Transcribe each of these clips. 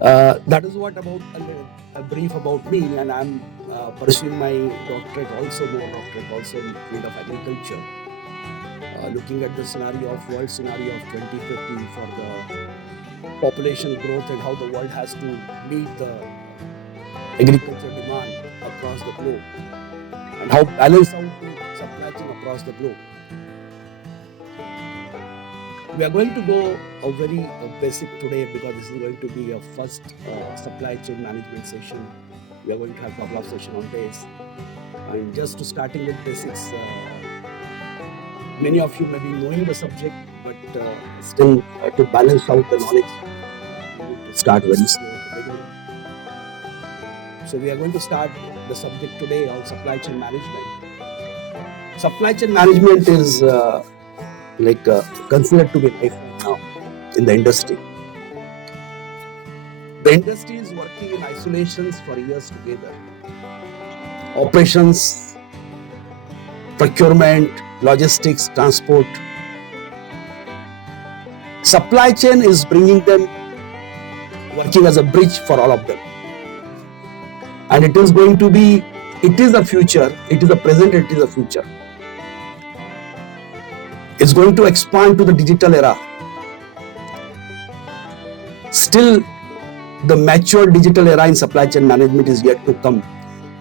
That is what about a brief about me, and I'm pursuing my doctorate also, more doctorate also in the field of agriculture, looking at the scenario of world scenario of 2050 for the population growth and how the world has to meet the agriculture demand across the globe and how balance out the supply chain across the globe. We are going to go a very basic today because this is going to be a first supply chain management session. We are going to have a couple of sessions on this. And just to starting with basics, many of you may be knowing the subject, but still to balance out the knowledge, we need to start very slow to begin with. So we are going to start the subject today on supply chain management. Supply chain management is considered to be lifeline now in the industry. The industry is working in isolations for years together. Operations, procurement, logistics, transport. Supply chain is bringing them, working as a bridge for all of them. And it is going to be, it is the future, it is the present, it is the future. It's going to expand to the digital era. Still, the mature digital era in supply chain management is yet to come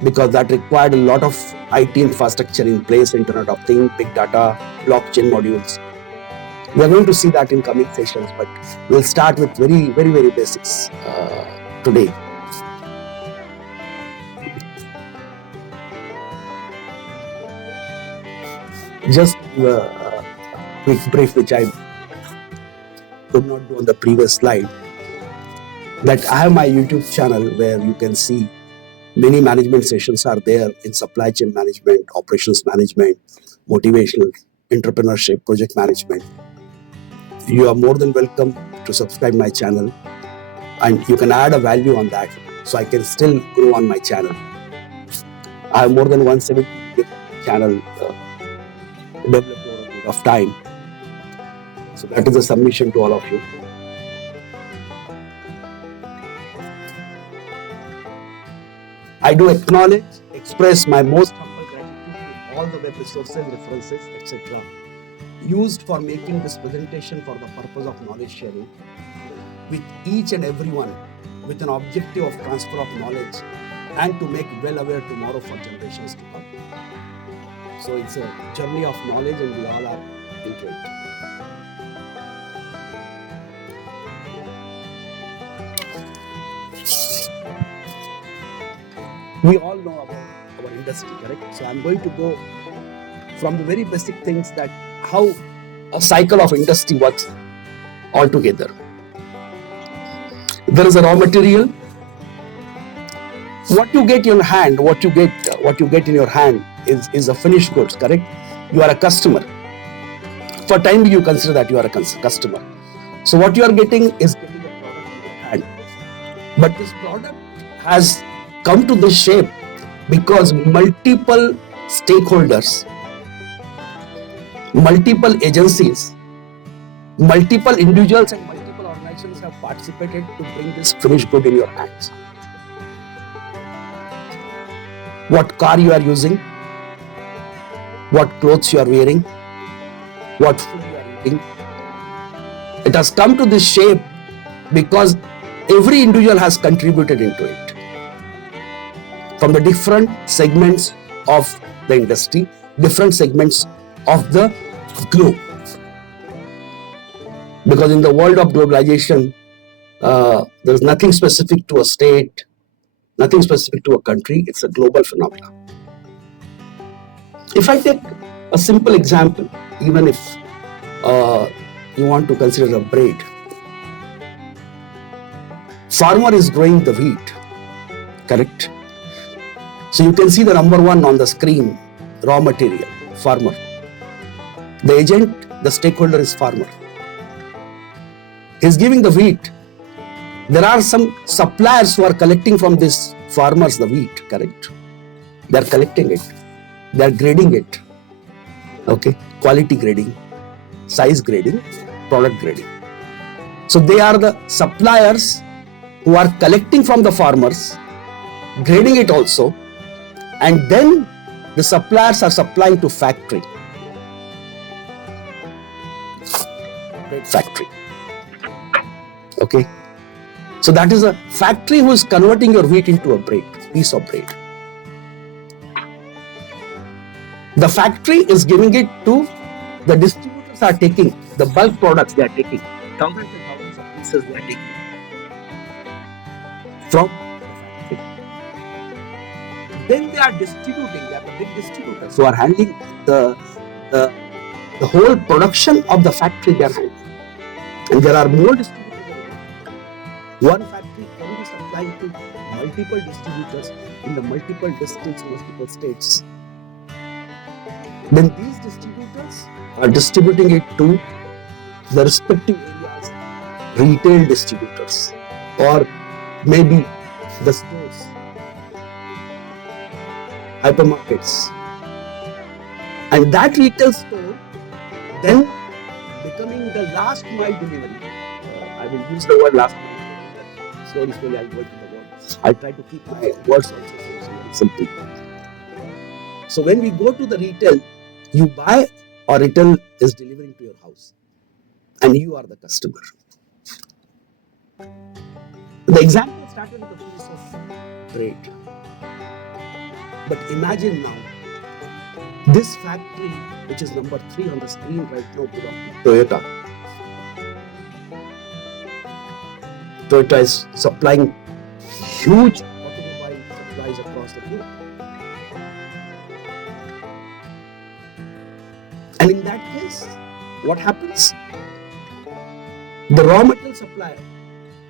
because that required a lot of IT infrastructure in place, Internet of Things, big data, blockchain modules. We are going to see that in coming sessions, but we'll start with very basics today. Just a quick brief, which I could not do on the previous slide, that I have my YouTube channel where you can see many management sessions are there in supply chain management, operations management, motivational, entrepreneurship, project management. You are more than welcome to subscribe my channel and you can add a value on that so I can still grow on my channel. I have more than 170 channel developed over a period of time. So that is a submission to all of you. I do acknowledge, express my most humble gratitude to all the web resources, references, etc. used for making this presentation for the purpose of knowledge sharing with each and everyone with an objective of transfer of knowledge and to make well aware tomorrow for generations to come. So it's a journey of knowledge and we all are into it. We all know about our industry, correct? So I'm going to go from the very basic things that how a cycle of industry works altogether. There is a raw material. What you get in your hand, what you get in your hand is a finished goods, correct? You are a customer. For time you consider that you are a customer. So what you are getting is getting a product in your hand. But this product has come to this shape because multiple stakeholders, multiple agencies, multiple individuals and multiple organizations have participated to bring this finished good in your hands. What car you are using, what clothes you are wearing, what food you are eating. It has come to this shape because every individual has contributed into it. From the different segments of the industry, different segments of the globe. Because in the world of globalization, there is nothing specific to a state, nothing specific to a country. It's a global phenomenon. If I take a simple example, even if you want to consider a bread, farmer is growing the wheat, correct? So you can see the number one on the screen, raw material, farmer. The agent, the stakeholder is farmer. He's giving the wheat. There are some suppliers who are collecting from these farmers the wheat, correct? They are collecting it. They are grading it. Okay, quality grading, size grading, product grading. So they are the suppliers who are collecting from the farmers, grading it also, and then the suppliers are supplying to factory. Bread factory. Okay. So that is a factory who is converting your wheat into a bread, piece of bread. The factory is giving it to the distributors are taking the bulk products they are taking. Thousands and thousands of pieces they are taking from the factory. Then they are distributing, they are the big distributors who are handling the whole production of the factory they are handling. And there are more distributors. One factory can be supplying to multiple distributors in the multiple districts, multiple states. Then these distributors are distributing it to the respective areas, retail distributors, or maybe the stores, hypermarkets. And that retail store then becoming the last mile delivery. I will use the word last mile. Slowly, I'll go into the word. I try to keep my words also very simple. So when we go to the retail, you buy or retail is delivering to your house and you are the customer. The example started with a piece of bread. But imagine now, this factory, which is number 3 on the screen right now, Toyota. Toyota is supplying huge automobile supplies across the globe. And in that case, what happens? The raw material supplier,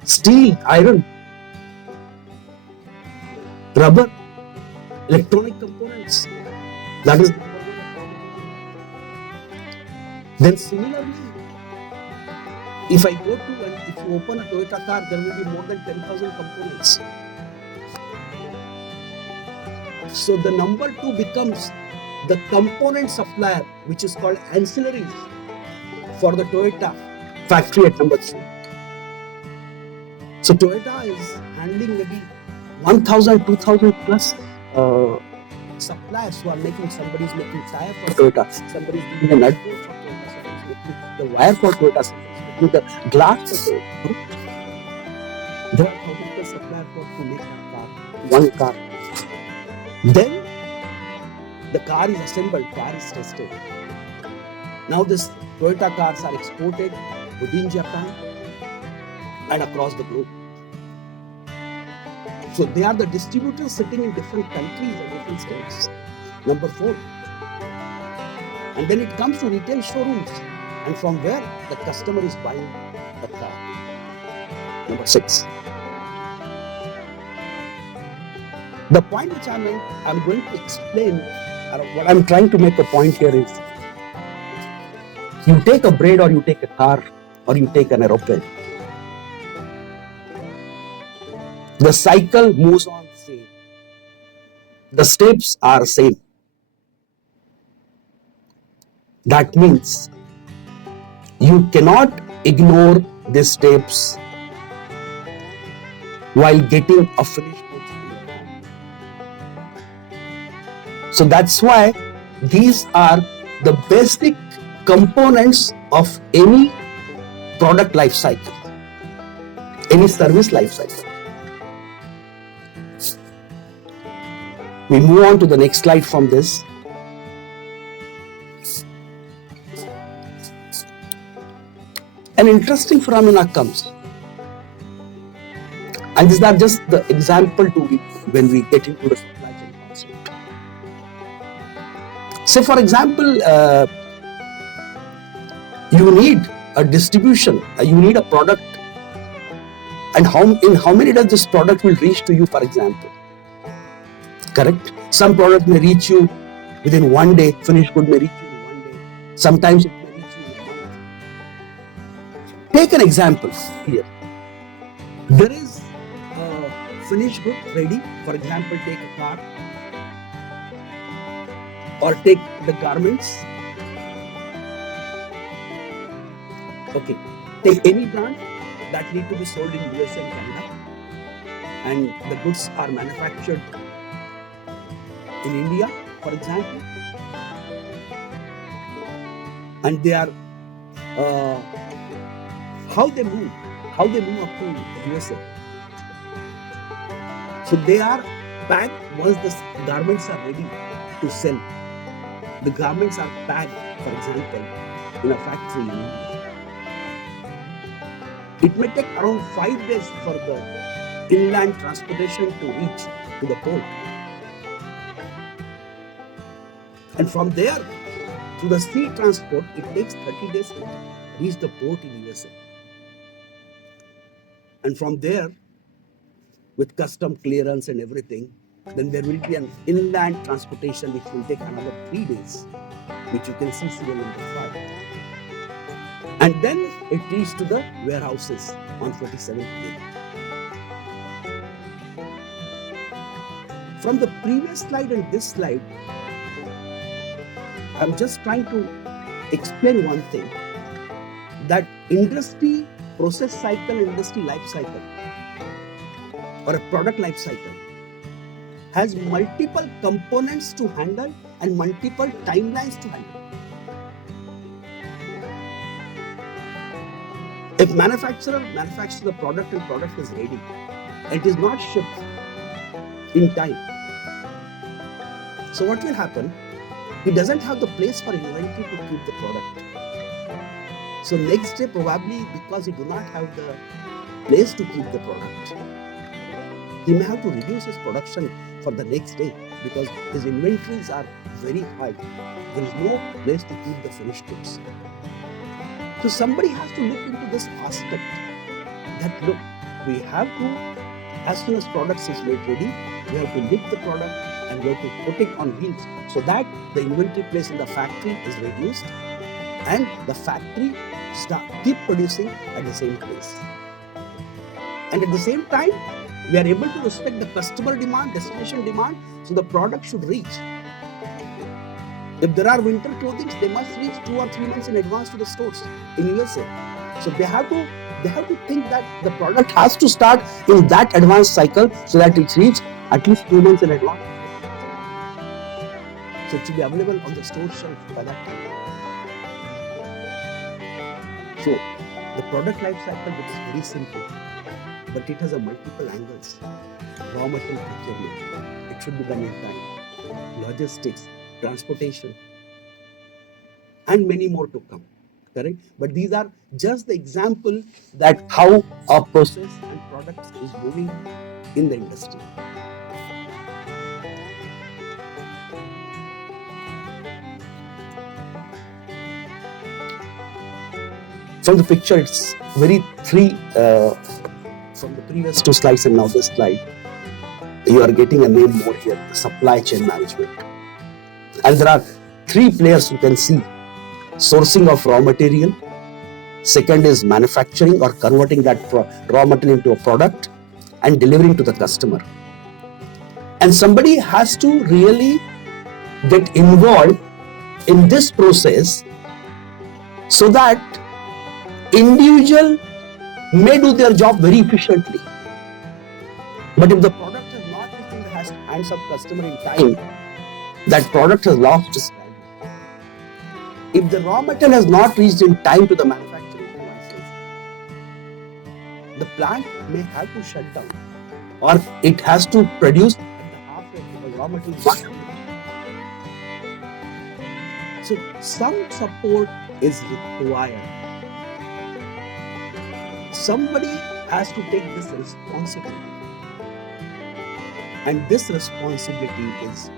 steel, iron, rubber, electronic components, that is. Then similarly, if I go to and if you open a Toyota car, there will be more than 10,000 components. So the number 2 becomes the component supplier, which is called ancillaries for the Toyota factory at number 3. So Toyota is handling maybe 1,000, 2,000 plus suppliers who are making, somebody is making tire for Toyota, somebody is doing a nut bolt for Toyota, somebody is making the wire for Toyota, somebody is making the glass for Toyota. There are 1,000 plus suppliers to make that car, one car. Then the car is assembled, car is tested. Now this Toyota cars are exported within Japan and across the globe. So they are the distributors sitting in different countries and different states. Number 4. And then it comes to retail showrooms, and from where the customer is buying the car. Number 6. The point which I'm going to explain, what I'm trying to make a point here is, you take a bread or you take a car or you take an aeroplane. The cycle moves on same. The steps are same. That means you cannot ignore these steps while getting a finished goods in your hand. So that's why these are the basic components of any product life cycle, any service life cycle. We move on to the next slide from this. An interesting phenomena comes. And these are just the example to when we get into the supply chain concept. Say for example, you need a distribution, you need a product, and in how many days this product will reach to you, for example. Correct? Some product may reach you within 1 day, finished good may reach you in 1 day. Sometimes it may reach you in a month. Take an example here. There is a finished good ready. For example, take a car or take the garments. Okay. Take any brand that need to be sold in USA and Canada. and the goods are manufactured in India, for example, and they are uh, how they move up to USA. So they are packed once the garments are ready to sell. The garments are packed, for example, in a factory in India. It may take around 5 days for the inland transportation to reach to the port. And from there, to the sea transport, it takes 30 days to reach the port in USA. And from there, with custom clearance and everything, then there will be an inland transportation which will take another 3 days, which you can see serial number 5. And then it reaches to the warehouses on 47th day. From the previous slide and this slide, I'm just trying to explain one thing, that industry process cycle, industry life cycle, or a product life cycle has multiple components to handle and multiple timelines to handle. If manufacturer manufactures the product and product is ready, it is not shipped in time. So what will happen? He doesn't have the place for inventory to keep the product. So next day, probably because he do not have the place to keep the product, he may have to reduce his production for the next day because his inventories are very high. There is no place to keep the finished goods. So somebody has to look into this aspect, that look, we have to, as soon as products is made ready, we have to lift the product and we have to put it on wheels so that the inventory place in the factory is reduced and the factory keep producing at the same place. And at the same time, we are able to respect the customer demand, destination demand, so the product should reach. If there are winter clothing, they must reach 2 or 3 months in advance to the stores in USA. So they have to think that the product has to start in that advanced cycle so that it reaches at least 2 months in advance. So it should be available on the store shelf by that time. So the product life cycle is very simple, but it has a multiple angles. Raw material procurement, it should be done in time. Logistics, transportation, and many more to come. Correct? But these are just the example that how a process and products is moving in the industry. From the picture, it's very from the previous 2 slides and now this slide, you are getting a name more here, the supply chain management. And there are 3 players you can see: sourcing of raw material, second is manufacturing or converting that raw material into a product and delivering to the customer. And somebody has to really get involved in this process so that individual may do their job very efficiently. But if the product is not reaching the hands of customer in time, that product has lost its value. If the raw material has not reached in time to the manufacturing process, the plant may have to shut down or it has to produce at the half rate because raw material is not available. So some support is required. Somebody has to take this responsibility. And this responsibility is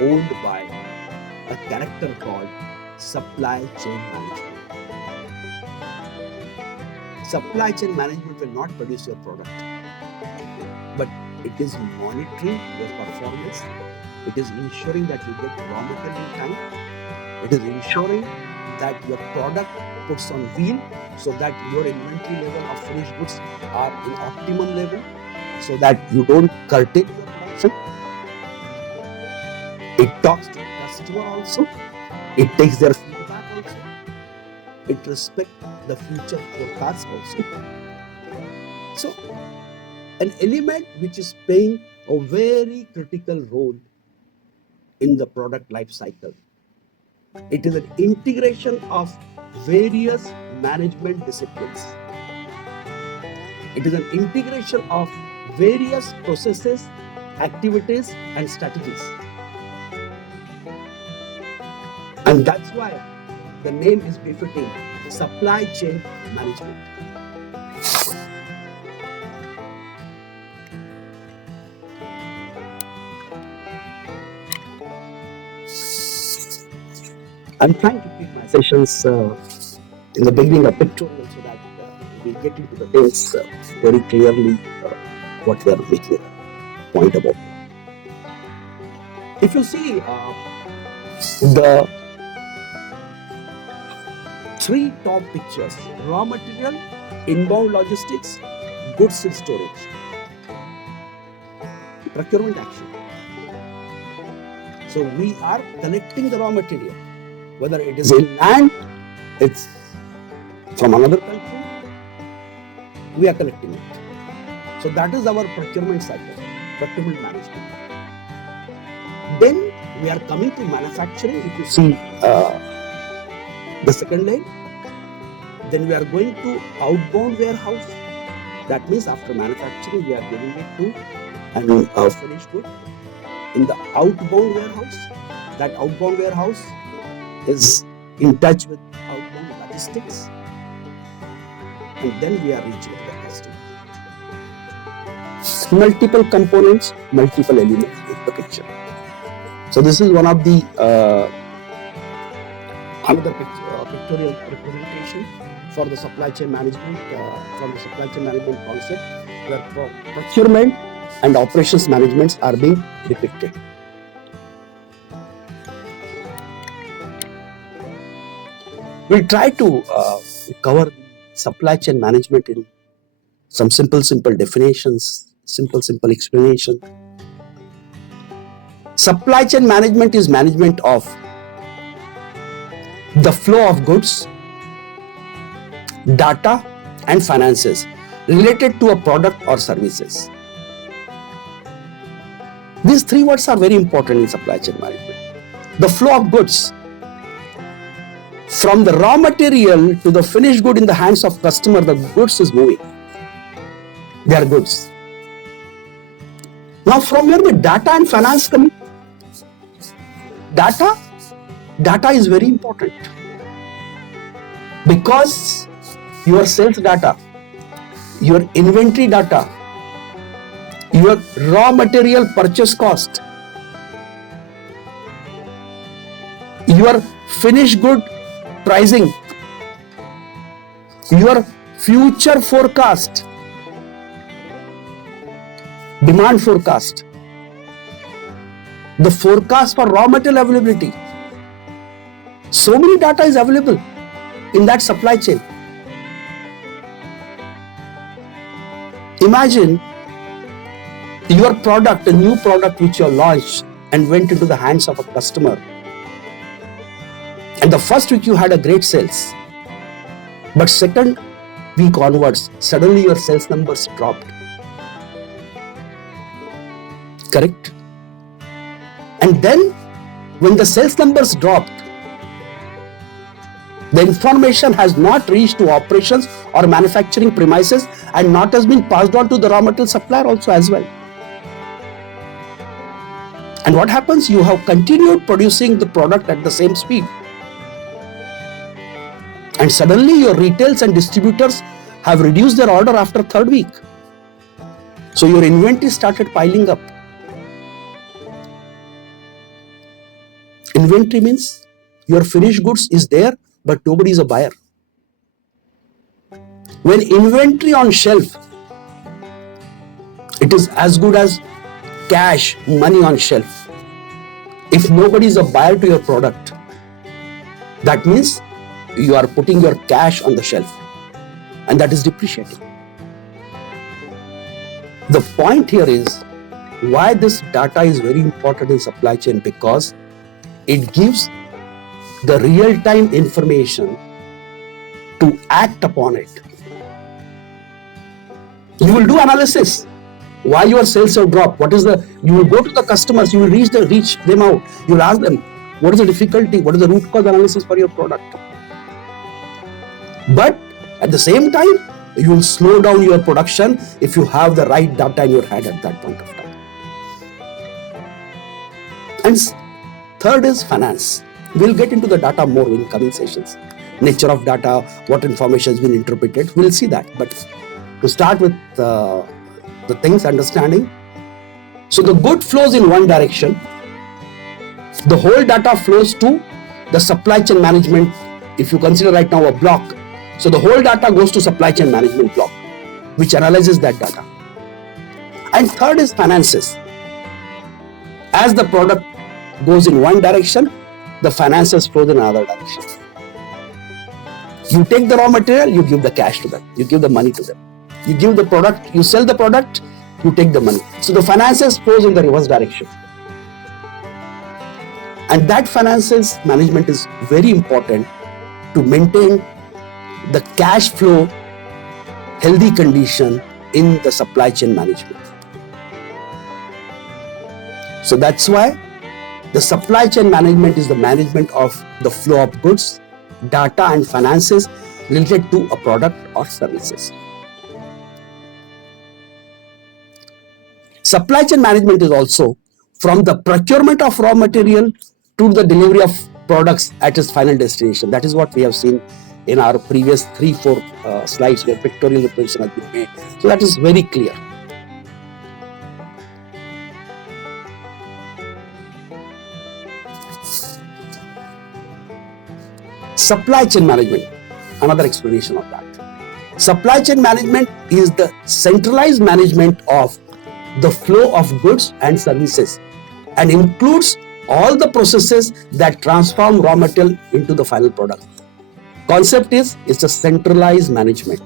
owned by a character called supply chain management. Supply chain management will not produce your product, but it is monitoring your performance. It is ensuring that you get raw material in time. It is ensuring that your product puts on wheel so that your inventory level of finished goods are in optimum level so that you don't curtail your production. It talks to the customer also. It takes their feedback also. It respects the future forecast also. So an element which is playing a very critical role in the product life cycle. It is an integration of various management disciplines. It is an integration of various processes, activities, and strategies. And that's why the name is befitting supply chain management. I'm trying to keep my sessions in the beginning of pictorial so that we get into the things very clearly what we are making a point about. If you see the three top pictures: raw material, inbound logistics, goods in storage, procurement action. So we are collecting the raw material, whether it is in land, it's from another country, we are collecting it. So that is our procurement cycle, procurement management. Then we are coming to manufacturing. If you see the second line, then we are going to outbound warehouse. That means after manufacturing, we are giving it to a finished good in the outbound warehouse. That outbound warehouse is in touch with outbound logistics, and then we are reaching to the customer. Multiple components, multiple elements in the picture. So this is one of the another pictorial representation for the supply chain management, from the supply chain management concept, where procurement and operations management are being depicted. We'll try to cover supply chain management in some simple definitions, simple explanation. Supply chain management is management of the flow of goods, data, and finances related to a product or services. These three words are very important in supply chain management. The flow of goods, from the raw material to the finished good in the hands of customer, the goods is moving. They are goods. Now, from where the data and finance come? Data is very important, because your sales data, your inventory data, your raw material purchase cost, your finished good pricing, your future forecast, demand forecast, the forecast for raw material availability. So many data is available in that supply chain. Imagine your product, a new product which you launched and went into the hands of a customer. And the first week you had a great sales, but second week onwards, suddenly your sales numbers dropped. Correct? And then when the sales numbers dropped, the information has not reached to operations or manufacturing premises, and not has been passed on to the raw material supplier also as well. And what happens? You have continued producing the product at the same speed, and suddenly your retailers and distributors have reduced their order after third week. So your inventory started piling up. Inventory means your finished goods is there, but nobody is a buyer. When inventory on shelf, it is as good as cash, money on shelf. If nobody is a buyer to your product, that means you are putting your cash on the shelf, and that is depreciating. The point here is why this data is very important in supply chain, because it gives the real-time information to act upon it. You will do analysis. Why your sales have dropped? What is the, you will go to the customers, you will reach them out. You will ask them, what is the difficulty? What is the root cause analysis for your product? But at the same time, you will slow down your production if you have the right data in your hand at that point of time. And third is finance. We'll get into the data more in coming sessions. Nature of data, what information has been interpreted, we'll see that. But to start with the things, understanding. So the good flows in one direction. The whole data flows to the supply chain management. If you consider right now a block, so the whole data goes to supply chain management block, which analyzes that data. And third is finances. As the product goes in one direction, the finances flow in another direction. You take the raw material, you give the cash to them, you give the money to them. You give the product, you sell the product, you take the money. So the finances flows in the reverse direction. And that finances management is very important to maintain the cash flow healthy condition in the supply chain management. So that's why the supply chain management is the management of the flow of goods, data and finances related to a product or services. Supply chain management is also from the procurement of raw material to the delivery of products at its final destination. That is what we have seen in our previous 3-4 slides where pictorial representation has been made. So that is very clear. Supply chain management, another explanation of that. Supply chain management is the centralized management of the flow of goods and services and includes all the processes that transform raw material into the final product. Concept is, it's a centralized management.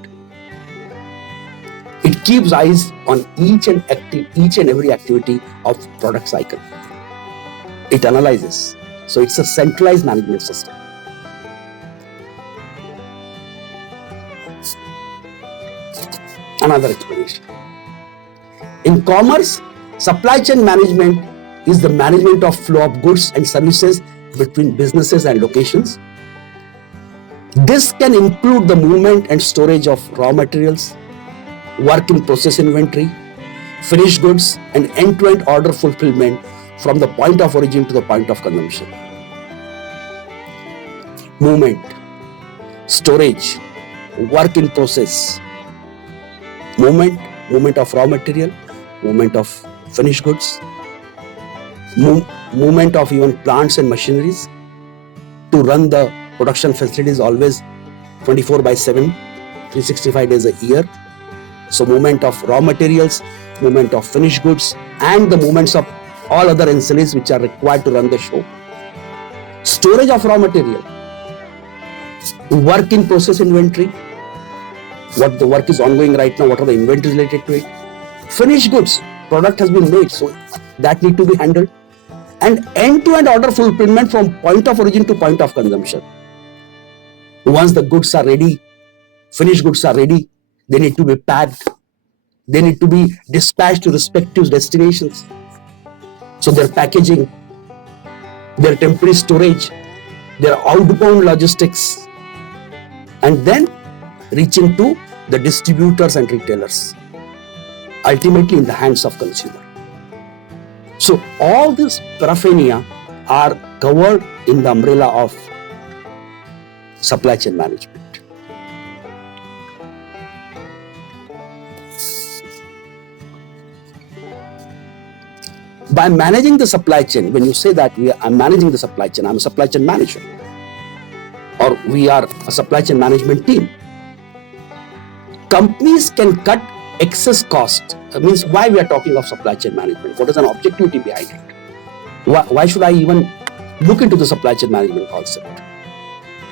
It keeps eyes on each and every activity of product cycle. It analyzes. So it's a centralized management system. Another explanation. In commerce, supply chain management is the management of flow of goods and services between businesses and locations. This can include the movement and storage of raw materials, work in process inventory, finished goods, and end-to-end order fulfillment from the point of origin to the point of consumption. Movement, storage, work in process, movement of raw material, movement of finished goods, movement of even plants and machineries to run the production facilities always 24/7, 365 days a year. So movement of raw materials, movement of finished goods, and the movements of all other ancillaries which are required to run the show. Storage of raw material, work in process inventory, what the work is ongoing right now, what are the inventories related to it. Finished goods, product has been made, so that need to be handled. And end-to-end order fulfillment from point of origin to point of consumption. Once the goods are ready, finished goods are ready, they need to be packed, they need to be dispatched to respective destinations. So their packaging, their temporary storage, their outbound logistics, and then reaching to the distributors and retailers, ultimately in the hands of consumer. So all these paraphernalia are covered in the umbrella of supply chain management. By managing the supply chain, when you say that I'm managing the supply chain, I'm a supply chain manager, or we are a supply chain management team, companies can cut excess cost. Means why we are talking of supply chain management? What is an objectivity behind it? Why should I even look into the supply chain management concept?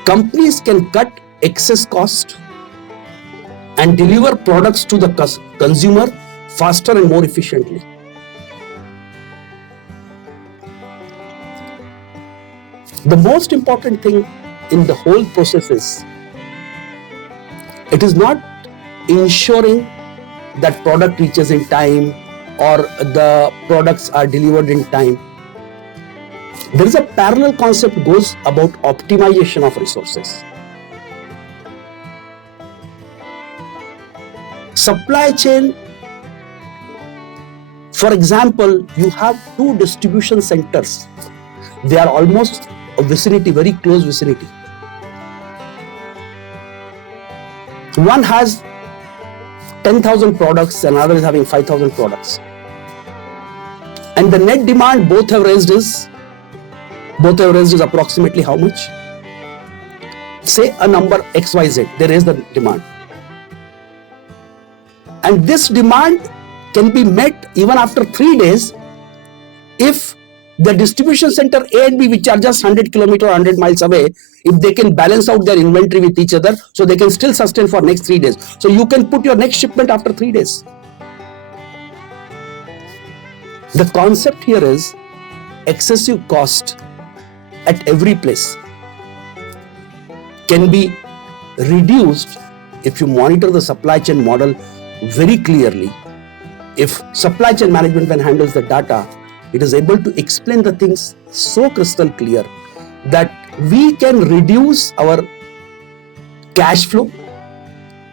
Companies can cut excess cost and deliver products to the consumer faster and more efficiently. The most important thing in the whole process is, it is not ensuring that product reaches in time, or the products are delivered in time. There is a parallel concept goes about optimization of resources. Supply chain, for example, you have two distribution centers. They are almost a vicinity, very close vicinity. One has 10,000 products, another is having 5,000 products. And the net demand both have raised is approximately how much? Say a number XYZ, they raise the demand. And this demand can be met even after 3 days if the distribution center A and B, which are just 100 kilometers, 100 miles away, if they can balance out their inventory with each other, so they can still sustain for next 3 days. So you can put your next shipment after 3 days. The concept here is excessive cost at every place can be reduced if you monitor the supply chain model very clearly. If supply chain management, when handles the data, it is able to explain the things so crystal clear that we can reduce our cash flow,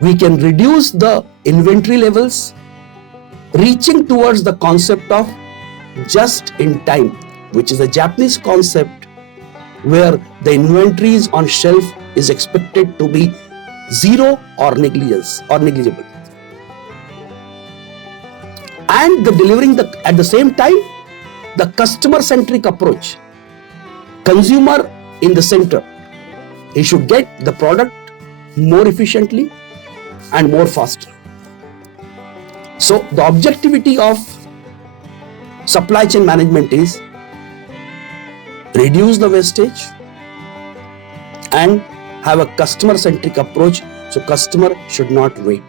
we can reduce the inventory levels, reaching towards the concept of just in time, which is a Japanese concept where the inventories on shelf is expected to be zero or negligible. And the delivering at the same time, the customer-centric approach, consumer in the center. He should get the product more efficiently and more faster. So the objectivity of supply chain management is reduce the wastage and have a customer-centric approach, so customer should not wait.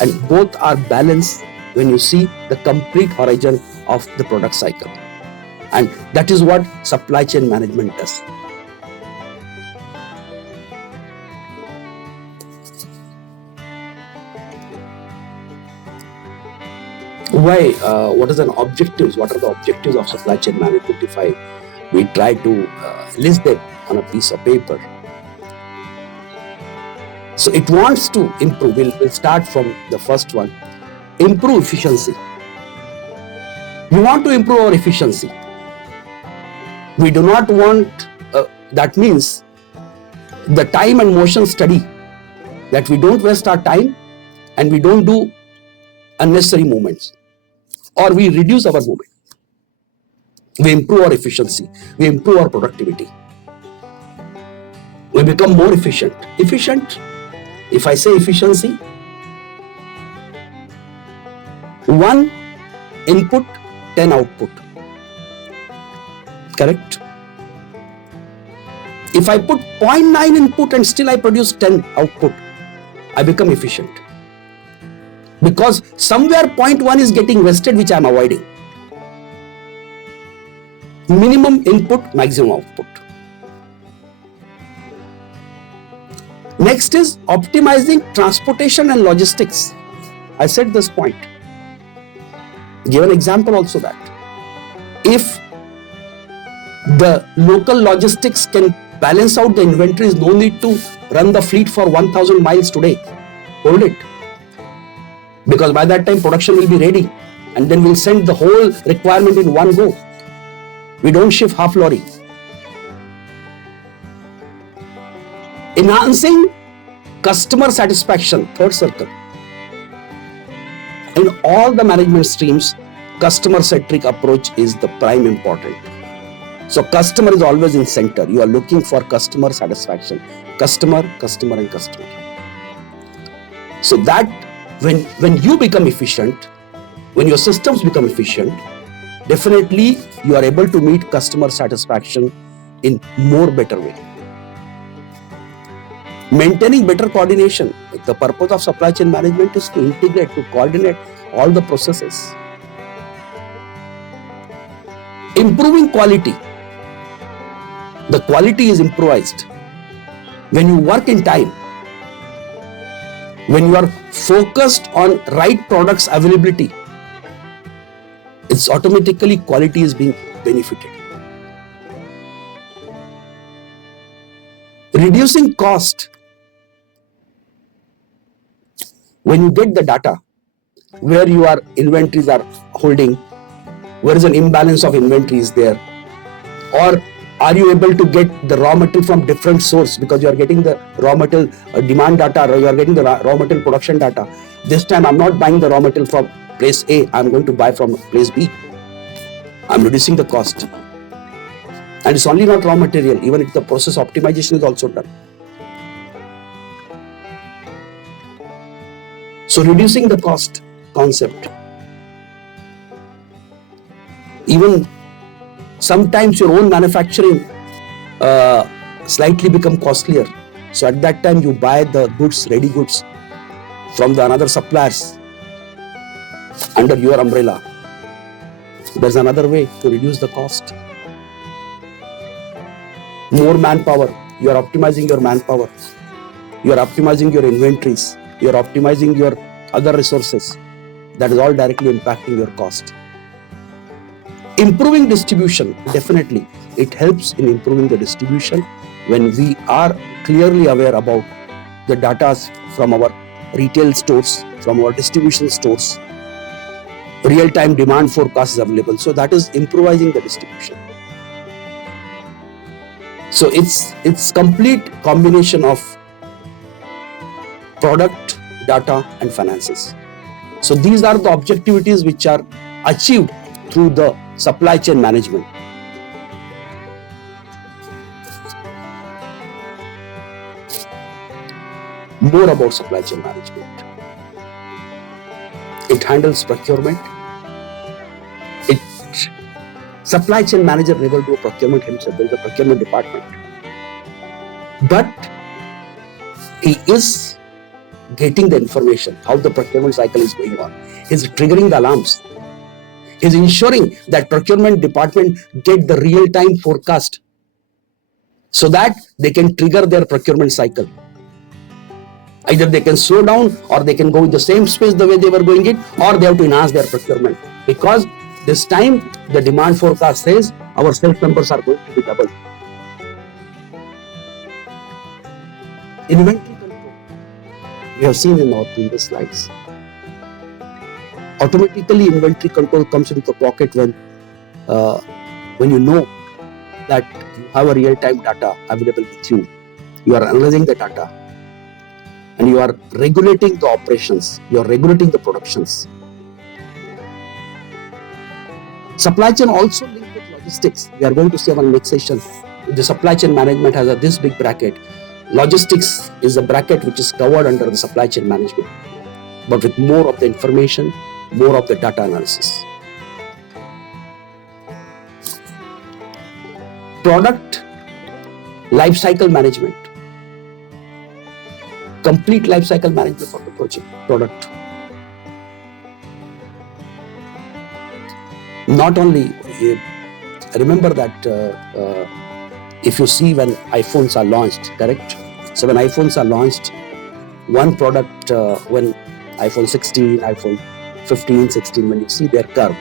And both are balanced when you see the complete horizon of the product cycle. And that is what supply chain management does. Why? What is an objectives? What are the objectives of supply chain management? If we try to list them on a piece of paper. So it wants to improve. We'll start from the first one. Improve efficiency. We want to improve our efficiency. We do not want, that means the time and motion study, that we don't waste our time and we don't do unnecessary movements, or we reduce our movement. We improve our efficiency. We improve our productivity. We become more efficient. Efficient, if I say efficiency, 1 input, 10 output. Correct? If I put 0.9 input and still I produce 10 output, I become efficient. Because somewhere 0.1 is getting wasted, which I am avoiding. Minimum input, maximum output. Next is optimizing transportation and logistics. I said this point. Give an example also that. If the local logistics can balance out the inventories, no need to run the fleet for 1,000 miles today. Hold it. Because by that time production will be ready and then we'll send the whole requirement in one go. We don't shift half lorry. Enhancing customer satisfaction, third circle. In all the management streams, customer-centric approach is the prime important. So customer is always in center. You are looking for customer satisfaction. Customer, customer and customer. So that when you become efficient, when your systems become efficient, definitely you are able to meet customer satisfaction in more better way. Maintaining better coordination. The purpose of supply chain management is to integrate, to coordinate all the processes. Improving quality. The quality is improvised. When you work in time, when you are focused on right products availability, it's automatically quality is being benefited. Reducing cost. When you get the data where your inventories are holding, where is an imbalance of inventories there, or are you able to get the raw material from different source because you are getting the raw material demand data, or you are getting the raw material production data. This time I'm not buying the raw material from place A, I'm going to buy from place B. I'm reducing the cost. And it's only not raw material, even if the process optimization is also done. So reducing the cost concept. Even sometimes your own manufacturing slightly become costlier. So at that time you buy the goods, ready goods from the another suppliers under your umbrella. There's another way to reduce the cost. More manpower. You are optimizing your manpower. You are optimizing your inventories. You are optimizing your other resources. That is all directly impacting your cost. Improving distribution, definitely. It helps in improving the distribution when we are clearly aware about the data from our retail stores, from our distribution stores. Real-time demand forecast is available. So that is improvising the distribution. So it's complete combination of product, data and finances. So these are the objectivities which are achieved through the supply chain management. More about supply chain management. It handles procurement. Supply chain manager never do procurement himself. There is a procurement department. But he is getting the information, how the procurement cycle is going on. He's triggering the alarms. He's ensuring that procurement department get the real-time forecast so that they can trigger their procurement cycle. Either they can slow down or they can go in the same space the way they were going it, or they have to enhance their procurement. Because this time the demand forecast says our sales numbers are going to be double. Inventory control. We have seen in our previous slides. Automatically inventory control comes into the pocket when you know that you have a real-time data available with you. You are analyzing the data and you are regulating the operations. You are regulating the productions. Supply chain also linked with logistics. We are going to see our next session. The supply chain management has this big bracket. Logistics is a bracket which is covered under the supply chain management, but with more of the information, more of the data analysis. Product life cycle management. Complete life cycle management for the product. Not only, remember that if you see when iPhones are launched, correct? So when iPhones are launched, one product, when iPhone 16, iPhone 15, 16, when you see their curve.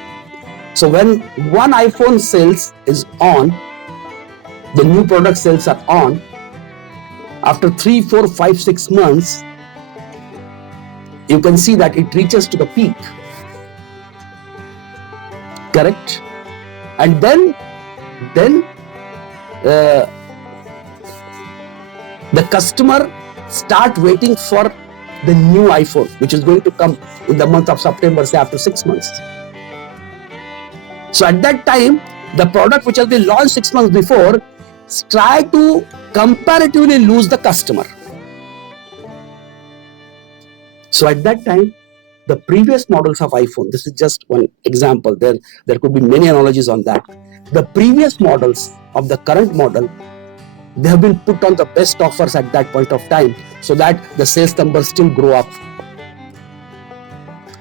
So when one iPhone sales is on, the new product sales are on, after 3, 4, 5, 6 months, you can see that it reaches to the peak. Correct? And then the customer start waiting for the new iPhone, which is going to come in the month of September, say after 6 months. So at that time, the product which has been launched 6 months before try to comparatively lose the customer. So at that time, the previous models of iPhone, this is just one example, there could be many analogies on that. The previous models of the current model, they have been put on the best offers at that point of time so that the sales numbers still grow up.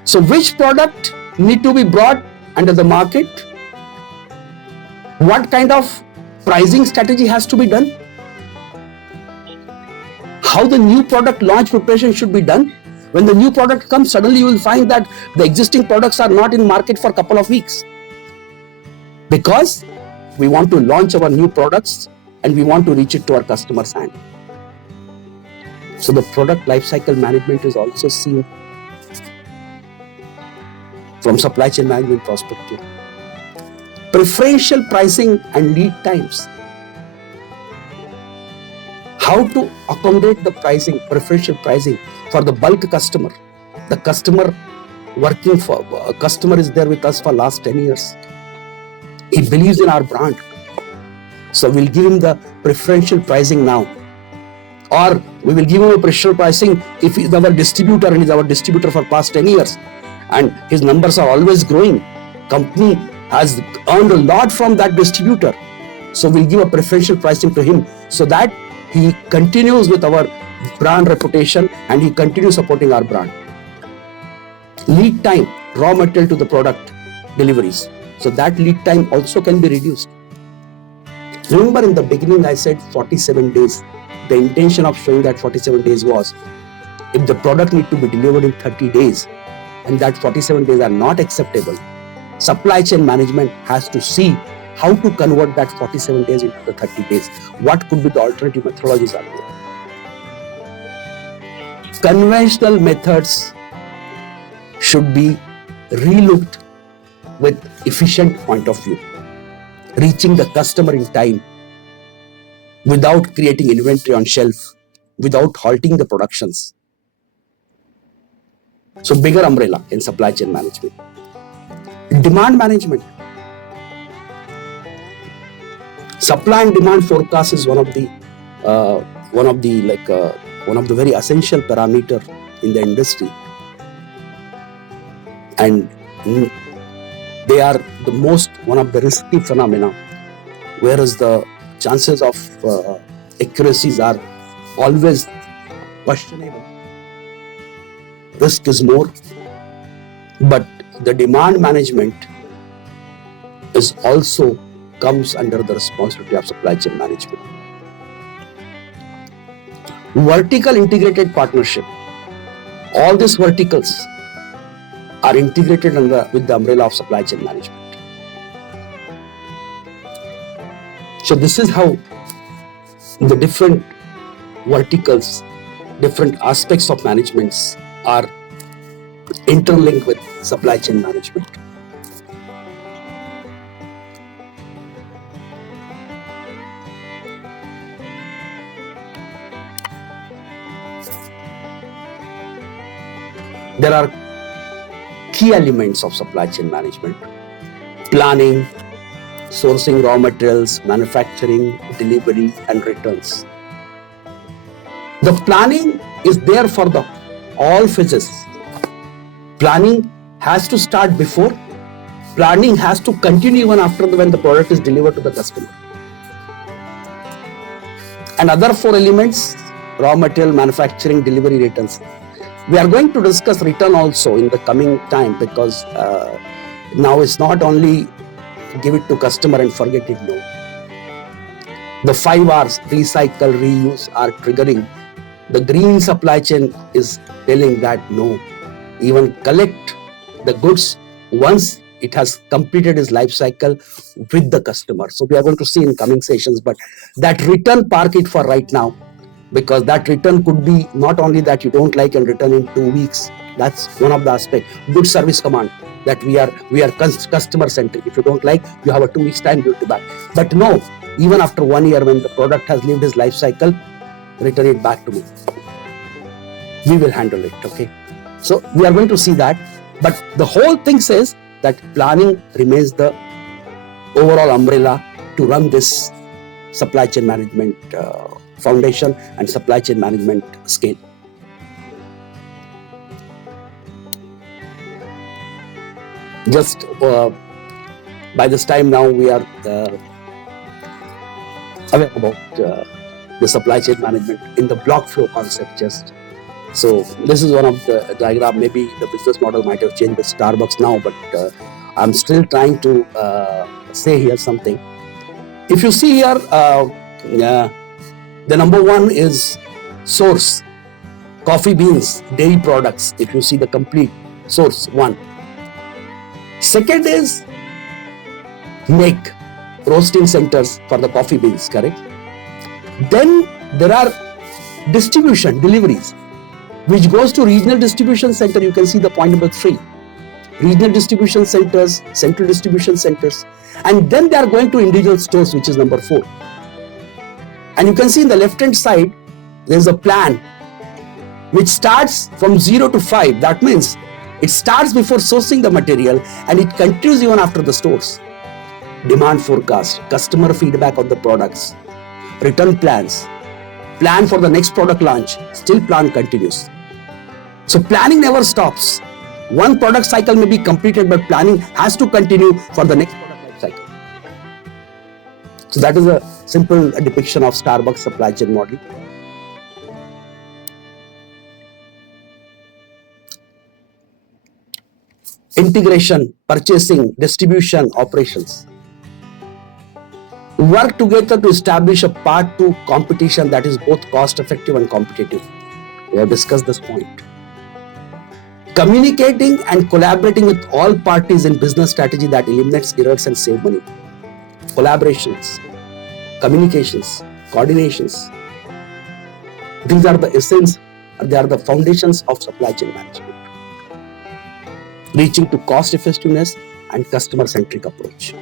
So which product need to be brought under the market? What kind of pricing strategy has to be done? How the new product launch preparation should be done? When the new product comes, suddenly you will find that the existing products are not in market for a couple of weeks. because we want to launch our new products and we want to reach it to our customers' hand. So the product lifecycle management is also seen from supply chain management perspective. Preferential pricing and lead times. How to accommodate the pricing, preferential pricing for the bulk customer. The customer customer is there with us for last 10 years. He believes in our brand. So we'll give him the preferential pricing now. Or we will give him a preferential pricing if he's our distributor and he's our distributor for past 10 years. And his numbers are always growing. Company has earned a lot from that distributor. So we'll give a preferential pricing to him so that he continues with our brand reputation and he continues supporting our brand. Lead time, raw material to the product deliveries. So that lead time also can be reduced. Remember in the beginning I said 47 days. The intention of showing that 47 days was if the product need to be delivered in 30 days and that 47 days are not acceptable, supply chain management has to see how to convert that 47 days into the 30 days. What could be the alternative methodologies are there? Conventional methods should be relooked with efficient point of view, reaching the customer in time without creating inventory on shelf, without halting the productions. So bigger umbrella in supply chain management. Demand management. Supply and demand forecast is one of the very essential parameter in the industry, and they are the most one of the risky phenomena, whereas the chances of accuracies are always questionable. Risk is more, but the demand management is also comes under the responsibility of supply chain management. Vertical integrated partnership. All these verticals are integrated with the umbrella of supply chain management. So this is how the different verticals, different aspects of managements are interlinked with supply chain management. There are key elements of supply chain management: planning, sourcing raw materials, manufacturing, delivery, and returns. The planning is there for all phases. Planning has to start before. Planning has to continue even after when the product is delivered to the customer. And other 4 elements: raw material, manufacturing, delivery, returns. We are going to discuss return also in the coming time, because now it's not only give it to customer and forget it. No. The 5 R's, recycle, reuse, are triggering. The green supply chain is telling that no, even collect the goods once it has completed its life cycle with the customer. So we are going to see in coming sessions, but that return, park it for right now, because that return could be not only that you don't like and return in 2 weeks. That's one of the aspects. Good service command, that we are customer centric. If you don't like, you have a 2 weeks time, give it back. But no, even after 1 year, when the product has lived its life cycle, return it back to me. We will handle it. Okay. So we are going to see that. But the whole thing says that planning remains the overall umbrella to run this supply chain management foundation and supply chain management scale. Just by this time now we are aware about the supply chain management in the block flow concept. So this is one of the diagram. Maybe the business model might have changed with Starbucks now, but I'm still trying to say here something. If you see here, the number 1 is source, coffee beans, dairy products. If you see the complete source 1. Second is make roasting centers for the coffee beans, correct? Then there are distribution deliveries, which goes to regional distribution center. You can see the point number 3. Regional distribution centers, central distribution centers, and then they are going to individual stores, which is number 4. And you can see in the left hand side, there is a plan which starts from 0 to 5. That means it starts before sourcing the material and it continues even after the stores. Demand forecast, customer feedback on the products, return plans, plan for the next product launch, still plan continues. So planning never stops. One product cycle may be completed, but planning has to continue for the next product life cycle. So that is a simple depiction of Starbucks supply chain model. Integration, purchasing, distribution, operations. Work together to establish a part 2 competition that is both cost effective and competitive. We have discussed this point. Communicating and collaborating with all parties in business strategy that eliminates errors and save money. Collaborations, communications, coordinations. These are the essence, they are the foundations of supply chain management. Reaching to cost effectiveness and customer centric approach.